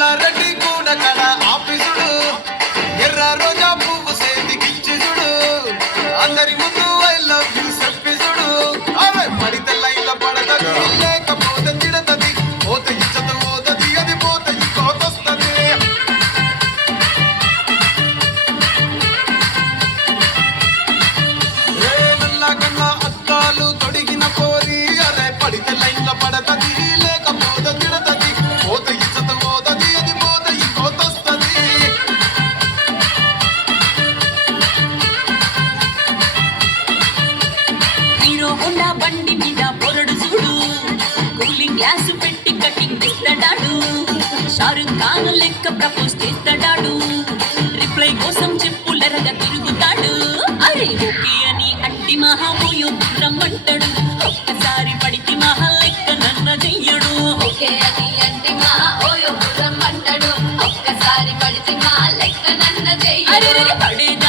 ఎల్లారెడ్డి కూడా కడ ఆఫీసుడు ఎర్ర రోజా పువ్వు సేతికిచ్చి చూడు అందరి ముందు ఐ లవ్ యూ చెప్పి చూడు అరే పడితే లైన్ల పడతది లేకపోతే తిడతది పోతే ఇచ్చత పోతది అది పోతే ఇంకోతొస్తది నల్లా కన్నా అద్దాలు తొడిగిన పోరి అరే పడితే లైన్ల పడతది లేకపోతే తిడతది పోతే ఇచ్చత పోతది అది పోతే ఇంకోతొస్తది హీరో హోండా బండి మీద పొరడు చూడు కూలింగ్ గ్లాసు పెట్టి కటింగ్ ఇస్తాడాడు షారుఖ్ ఖాన్ లెక్క ప్రపోజ్ చేస్తాడాడు రిప్లై కోసం చెప్పులెరగా తిరుగుతాడు అరే ఓకే అని అట్టి మహామోయో రమ్మంటాడు ఒక్కసారి పడితే మహా లెక్క నన్న చెయ్యడు ఓకే అది అంటే మా ఓయో రమ్మంటాడు ఒక్కసారి పడితే మా లెక్క నన్న చెయ్యి అరే పడేదా